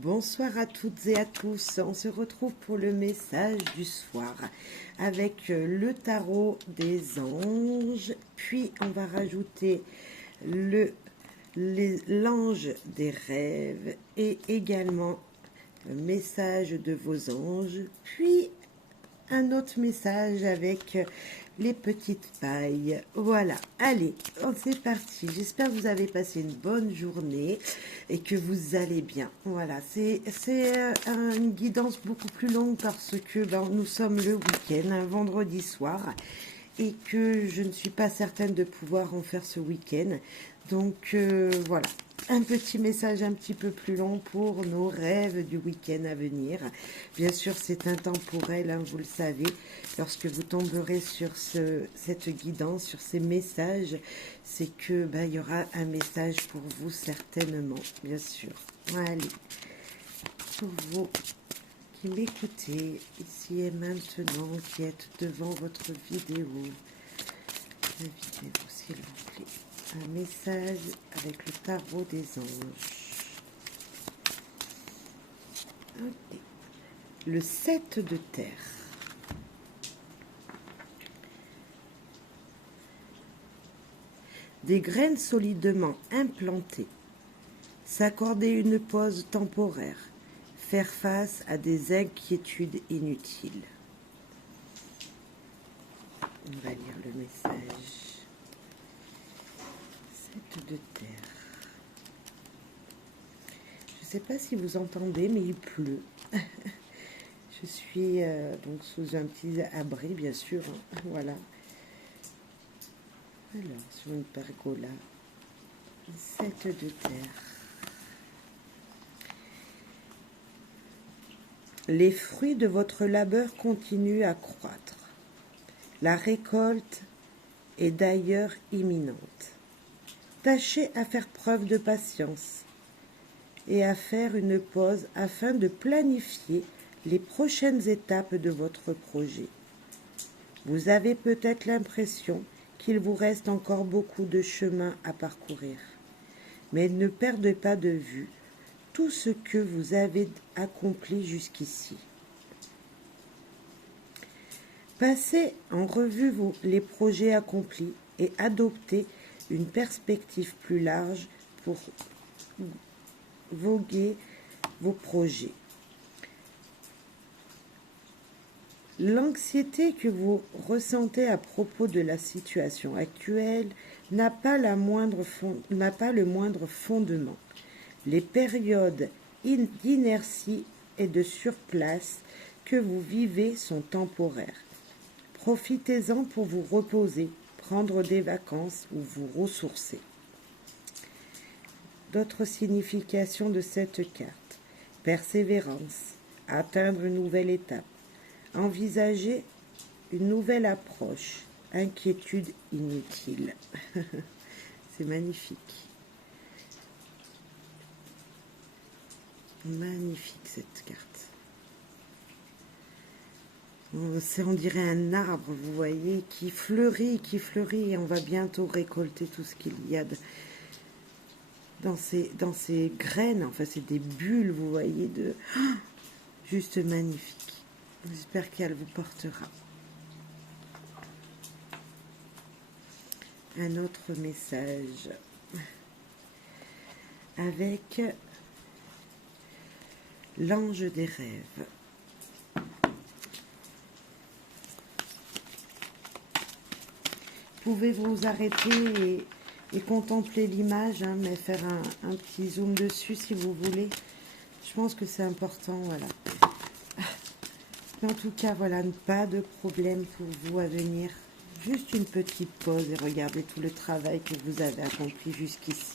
Bonsoir à toutes et à tous. On se retrouve pour le message du soir avec le tarot des anges. Puis on va rajouter l'ange des rêves et également le message de vos anges. Puis un autre message avec les petites pailles. Voilà, allez, c'est parti. J'espère que vous avez passé une bonne journée et que vous allez bien. Voilà, c'est une guidance beaucoup plus longue parce que nous sommes le week-end, un vendredi soir, et que je ne suis pas certaine de pouvoir en faire ce week-end. Donc voilà, un petit message un petit peu plus long pour nos rêves du week-end à venir. Bien sûr, c'est intemporel, hein, vous le savez. Lorsque vous tomberez sur cette guidance, sur ces messages, c'est que il y aura un message pour vous certainement, bien sûr. Allez, pour vous qui m'écoutez ici et maintenant, qui êtes devant votre vidéo, la vidéo s'il vous plaît. Un message avec le tarot des anges. Okay. Le 7 de terre. Des graines solidement implantées. S'accorder une pause temporaire. Faire face à des inquiétudes inutiles. On va lire le message. 7 de terre. Je ne sais pas si vous entendez, mais il pleut. Je suis donc sous un petit abri, bien sûr. Hein. Voilà. Alors, sur une pergola. 7 de terre. Les fruits de votre labeur continuent à croître. La récolte est d'ailleurs imminente. Tâchez à faire preuve de patience et à faire une pause afin de planifier les prochaines étapes de votre projet. Vous avez peut-être l'impression qu'il vous reste encore beaucoup de chemin à parcourir, mais ne perdez pas de vue tout ce que vous avez accompli jusqu'ici. Passez en revue les projets accomplis et adoptez une perspective plus large pour voguer vos projets. L'anxiété que vous ressentez à propos de la situation actuelle n'a pas le moindre fondement. Les périodes d'inertie et de surplace que vous vivez sont temporaires. Profitez-en pour vous reposer, prendre des vacances ou vous ressourcer. D'autres significations de cette carte. Persévérance, atteindre une nouvelle étape, envisager une nouvelle approche, inquiétude inutile. C'est magnifique. Magnifique cette carte. On dirait un arbre, vous voyez, qui fleurit, et on va bientôt récolter tout ce qu'il y a dans ces graines. Enfin, c'est des bulles, vous voyez, juste magnifique. J'espère qu'elle vous portera. Un autre message avec l'ange des rêves. Pouvez vous arrêter et contempler l'image, hein, mais faire un petit zoom dessus si vous voulez. Je pense que c'est important, voilà. En tout cas, voilà, pas de problème pour vous à venir. Juste une petite pause et regardez tout le travail que vous avez accompli jusqu'ici.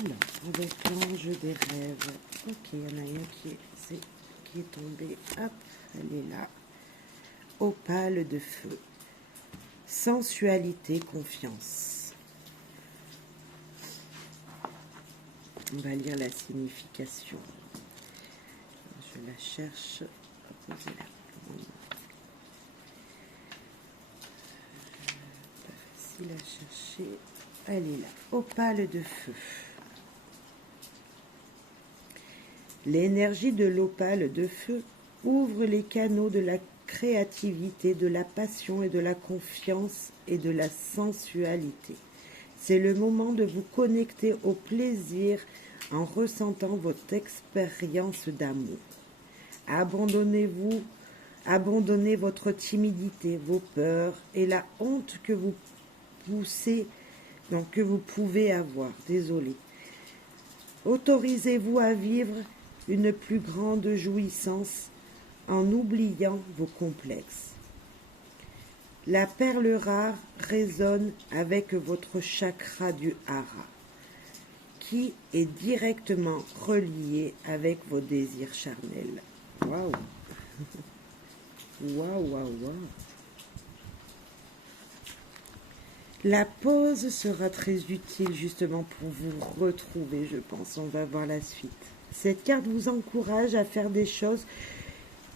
Alors, avec l'ange des rêves. Ok, il y en a une qui est tombée. Hop, elle est là. Opale de feu. Sensualité, confiance. On va lire la signification. Je la cherche. Posez-la. Pas facile à chercher. Elle est là. Opale de feu. L'énergie de l'opale de feu ouvre les canaux de la créativité, de la passion et de la confiance et de la sensualité. C'est le moment de vous connecter au plaisir en ressentant votre expérience d'amour. Abandonnez-vous, abandonnez votre timidité, vos peurs et la honte que vous poussez, donc que vous pouvez avoir. Désolé. Autorisez-vous à vivre une plus grande jouissance en oubliant vos complexes. La perle rare résonne avec votre chakra du hara, qui est directement relié avec vos désirs charnels. Waouh! Waouh, waouh, waouh! La pause sera très utile justement pour vous retrouver, je pense. On va voir la suite. Cette carte vous encourage à faire des choses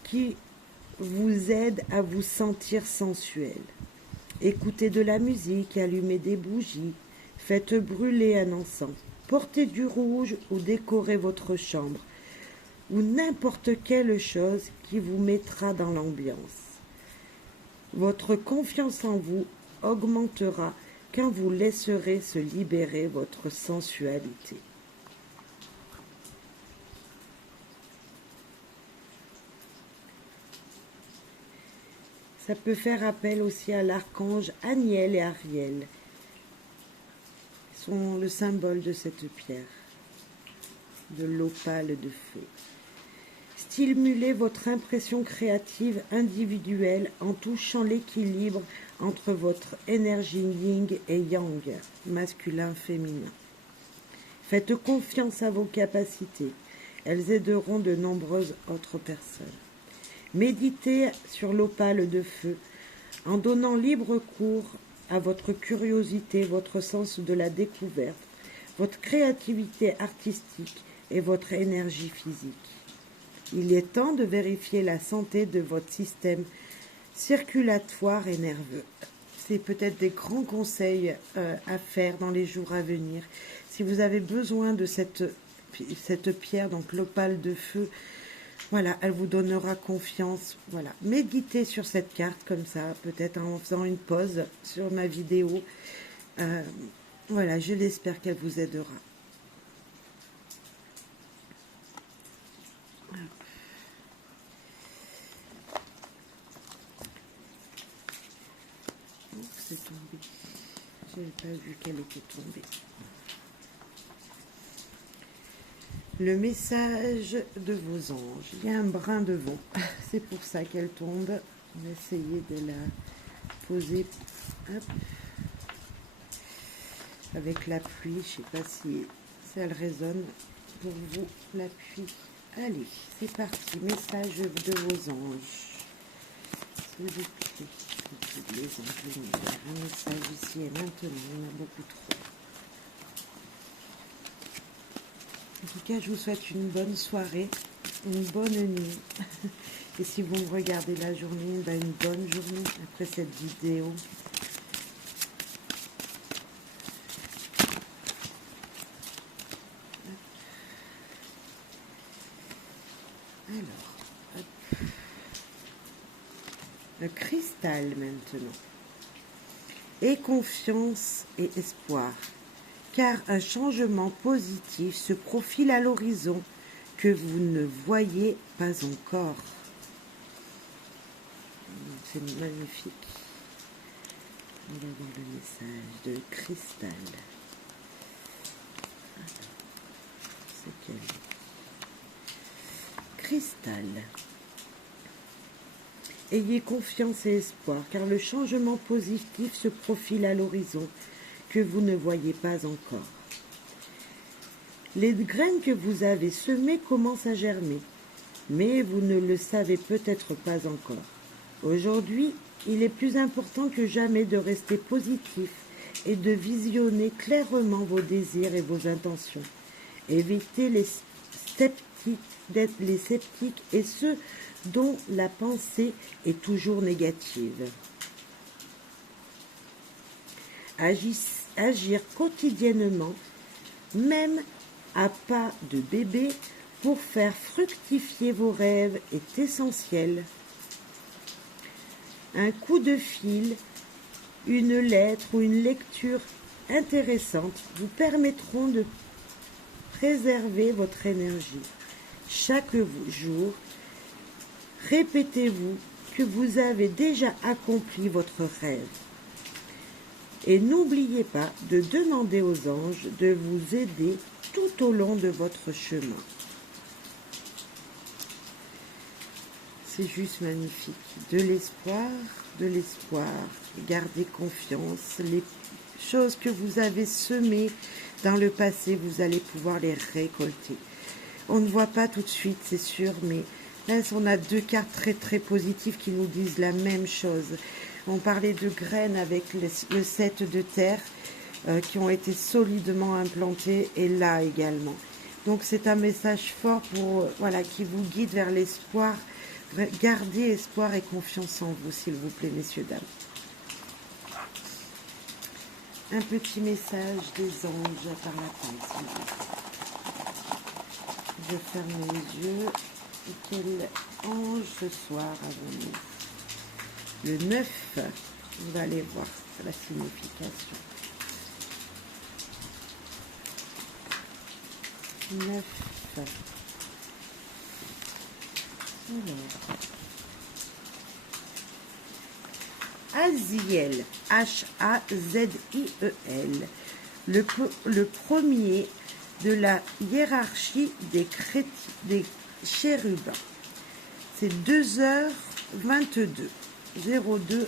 qui vous aident à vous sentir sensuel. Écoutez de la musique, allumez des bougies, faites brûler un encens, portez du rouge ou décorez votre chambre, ou n'importe quelle chose qui vous mettra dans l'ambiance. Votre confiance en vous augmentera quand vous laisserez se libérer votre sensualité. Ça peut faire appel aussi à l'archange Aniel et Ariel. Ils sont le symbole de cette pierre, de l'opale de feu. Stimulez votre impression créative individuelle en touchant l'équilibre entre votre énergie yin et yang, masculin-féminin. Faites confiance à vos capacités. Elles aideront de nombreuses autres personnes. Méditez sur l'opale de feu en donnant libre cours à votre curiosité, votre sens de la découverte, votre créativité artistique et votre énergie physique. Il est temps de vérifier la santé de votre système circulatoire et nerveux. C'est peut-être des grands conseils à faire dans les jours à venir. Si vous avez besoin de cette pierre, donc l'opale de feu, voilà, elle vous donnera confiance. Voilà, méditez sur cette carte comme ça, peut-être en faisant une pause sur ma vidéo. Voilà, je l'espère qu'elle vous aidera. C'est tombé. Je n'avais pas vu qu'elle était tombée. Le message de vos anges. Il y a un brin de vent. C'est pour ça qu'elle tombe. On va essayer de la poser. Hop. Avec la pluie. Je ne sais pas si elle résonne pour vous, la pluie. Allez, c'est parti. Message de vos anges. S'il vous plaît. Les anges, un message ici et maintenant. Il y en a beaucoup trop. En tout cas, je vous souhaite une bonne soirée, une bonne nuit. Et si vous me regardez la journée, ben une bonne journée après cette vidéo. Alors, hop. Le cristal maintenant. Aie confiance et espoir, car un changement positif se profile à l'horizon que vous ne voyez pas encore. C'est magnifique. On va voir le message de cristal. C'est quel? Cristal. Ayez confiance et espoir, car le changement positif se profile à l'horizon que vous ne voyez pas encore. Les graines que vous avez semées commencent à germer, mais vous ne le savez peut-être pas encore. Aujourd'hui, il est plus important que jamais de rester positif et de visionner clairement vos désirs et vos intentions. Évitez les sceptiques et ceux dont la pensée est toujours négative. Agir quotidiennement, même à pas de bébé, pour faire fructifier vos rêves est essentiel. Un coup de fil, une lettre ou une lecture intéressante vous permettront de préserver votre énergie. Chaque jour, répétez-vous que vous avez déjà accompli votre rêve. Et n'oubliez pas de demander aux anges de vous aider tout au long de votre chemin. C'est juste magnifique. De l'espoir, de l'espoir. Gardez confiance. Les choses que vous avez semées dans le passé, vous allez pouvoir les récolter. On ne voit pas tout de suite, c'est sûr, mais là, on a deux cartes très très positives qui nous disent la même chose. On parlait de graines avec le 7 de terre qui ont été solidement implantées et là également. Donc c'est un message fort pour voilà qui vous guide vers l'espoir. Gardez espoir et confiance en vous, s'il vous plaît, messieurs, dames. Un petit message des anges par la pince. Je ferme les yeux. Et quel ange ce soir avons-nous? Le 9, on va aller voir la signification. 9. Alors. Aziel, H-A-Z-I-E-L, le premier de la hiérarchie des chérubins. C'est 2h22. 2h22.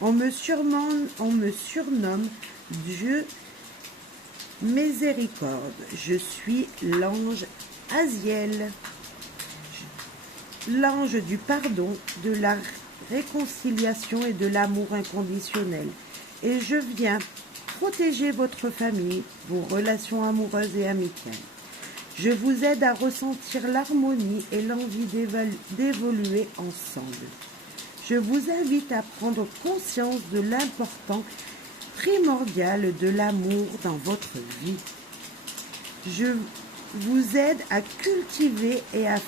On me surnomme Dieu miséricorde. Je suis l'ange Aziel, l'ange du pardon, de la réconciliation et de l'amour inconditionnel. Et je viens protéger votre famille, vos relations amoureuses et amicales. Je vous aide à ressentir l'harmonie et l'envie d'évoluer ensemble. Je vous invite à prendre conscience de l'important primordial de l'amour dans votre vie. Je vous aide à cultiver et à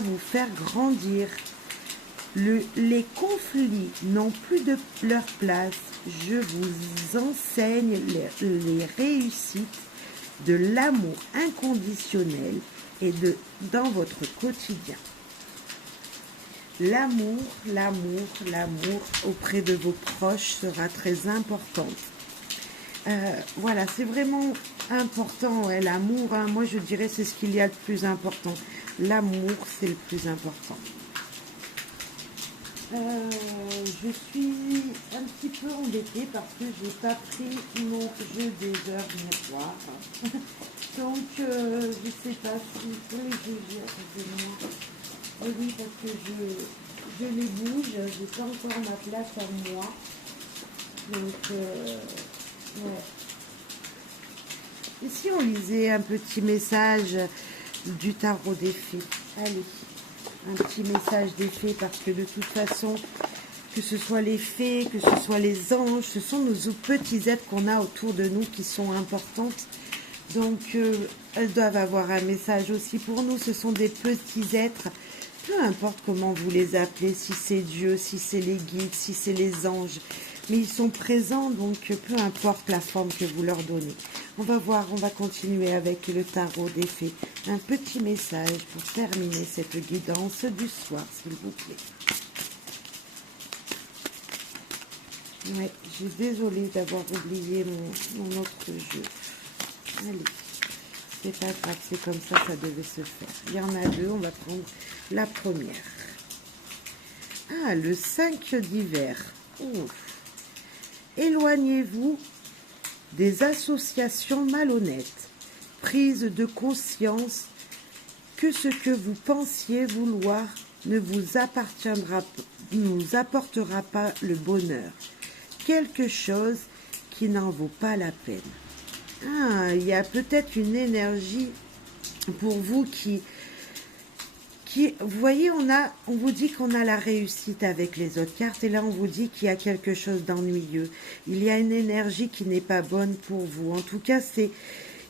vous faire grandir. Les conflits n'ont plus de leur place. Je vous enseigne les réussites de l'amour inconditionnel et dans votre quotidien. L'amour auprès de vos proches sera très important. Voilà, c'est vraiment important, ouais, l'amour. Hein, moi, je dirais c'est ce qu'il y a de plus important. L'amour, c'est le plus important. Je suis un petit peu embêtée parce que j'ai pas pris mon jeu des heures miroirs. Donc, je sais pas si pour les juger, excusez-moi. Oui, parce que je les bouge, j'ai pas encore ma place à moi. Donc, ouais. Et si on lisait un petit message du tarot des fées? Allez, un petit message des fées, parce que de toute façon, que ce soit les fées, que ce soit les anges, ce sont nos petits êtres qu'on a autour de nous qui sont importantes. Donc, elles doivent avoir un message aussi pour nous. Ce sont des petits êtres, peu importe comment vous les appelez, si c'est Dieu, si c'est les guides, si c'est les anges. Mais ils sont présents, donc peu importe la forme que vous leur donnez. On va voir, on va continuer avec le tarot des fées. Un petit message pour terminer cette guidance du soir, s'il vous plaît. Ouais, je suis désolée d'avoir oublié mon autre jeu. Allez, c'est pas grave, c'est comme ça, ça devait se faire. Il y en a deux, on va prendre la première. Ah, le 5 d'hiver. Ouf. Éloignez-vous des associations malhonnêtes. Prise de conscience que ce que vous pensiez vouloir ne vous apportera pas le bonheur. Quelque chose qui n'en vaut pas la peine. Ah, il y a peut-être une énergie pour vous qui vous voyez, on vous dit qu'on a la réussite avec les autres cartes, et là on vous dit qu'il y a quelque chose d'ennuyeux. Il y a une énergie qui n'est pas bonne pour vous. En tout cas,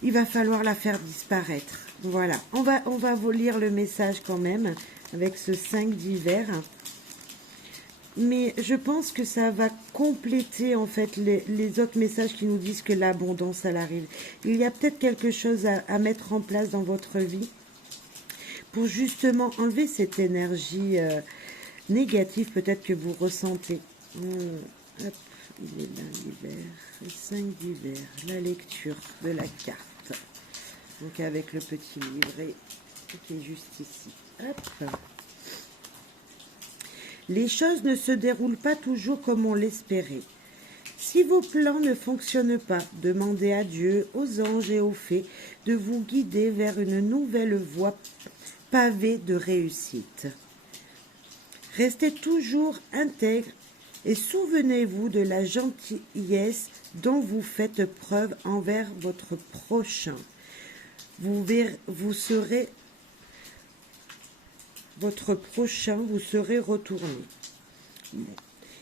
il va falloir la faire disparaître. Voilà, on va vous lire le message quand même avec ce 5 d'hiver. Mais je pense que ça va compléter en fait les autres messages qui nous disent que l'abondance, elle arrive. Il y a peut-être quelque chose à mettre en place dans votre vie pour justement enlever cette énergie négative peut-être que vous ressentez. Hop, il est là l'hiver, le 5 d'hiver, la lecture de la carte. Donc avec le petit livret qui est juste ici. Hop. Les choses ne se déroulent pas toujours comme on l'espérait. Si vos plans ne fonctionnent pas, demandez à Dieu, aux anges et aux fées de vous guider vers une nouvelle voie pavée de réussite. Restez toujours intègre et souvenez-vous de la gentillesse dont vous faites preuve envers votre prochain. Votre prochain vous serez retourné. Bon.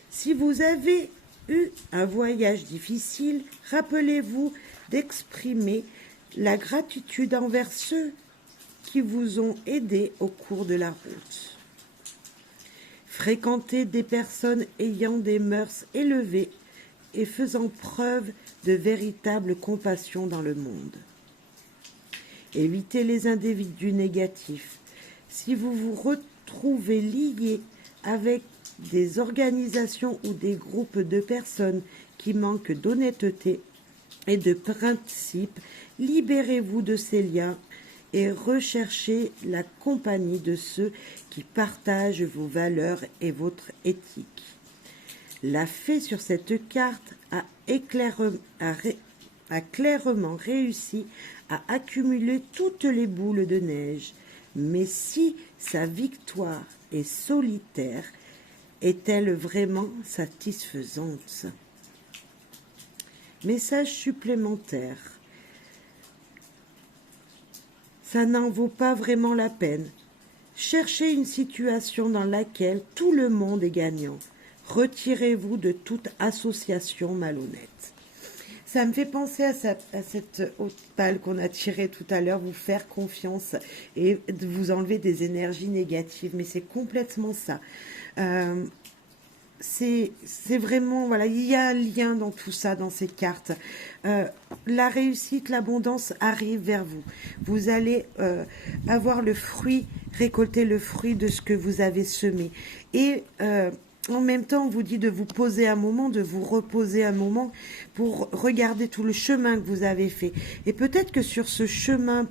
Si vous avez eu un voyage difficile, rappelez-vous d'exprimer la gratitude envers ceux qui vous ont aidé au cours de la route. Fréquentez des personnes ayant des mœurs élevées et faisant preuve de véritable compassion dans le monde. Évitez les individus négatifs. Si vous vous retrouvez lié avec des organisations ou des groupes de personnes qui manquent d'honnêteté et de principes, libérez-vous de ces liens et recherchez la compagnie de ceux qui partagent vos valeurs et votre éthique. La fée sur cette carte a clairement réussi à accumuler toutes les boules de neige. Mais si sa victoire est solitaire, est-elle vraiment satisfaisante? Message supplémentaire. Ça n'en vaut pas vraiment la peine. Cherchez une situation dans laquelle tout le monde est gagnant. Retirez-vous de toute association malhonnête. Ça me fait penser à cette opale qu'on a tirée tout à l'heure, vous faire confiance et de vous enlever des énergies négatives. Mais c'est complètement ça. C'est vraiment, voilà, il y a un lien dans tout ça, dans ces cartes. La réussite, l'abondance arrive vers vous. Vous allez avoir le fruit, récolter le fruit de ce que vous avez semé. Et en même temps, on vous dit de vous poser un moment, de vous reposer un moment pour regarder tout le chemin que vous avez fait. Et peut-être que sur ce chemin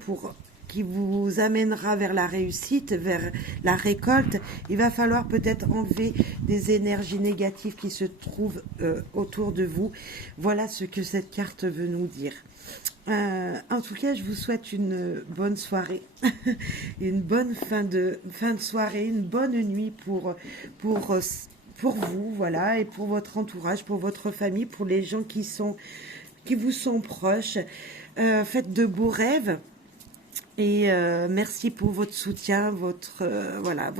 qui vous amènera vers la réussite, vers la récolte, il va falloir peut-être enlever des énergies négatives qui se trouvent autour de vous. Voilà ce que cette carte veut nous dire. En tout cas, je vous souhaite une bonne soirée, une bonne fin de soirée, une bonne nuit pour vous, voilà, et pour votre entourage, pour votre famille, pour les gens qui vous sont proches. Faites de beaux rêves. Et merci pour votre soutien, votre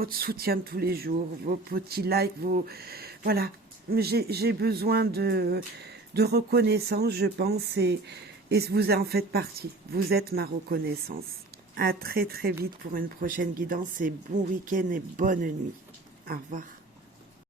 soutien de tous les jours, vos petits likes, voilà. J'ai besoin de reconnaissance, je pense, et vous en faites partie. Vous êtes ma reconnaissance. À très très vite pour une prochaine guidance et bon week-end et bonne nuit. Au revoir.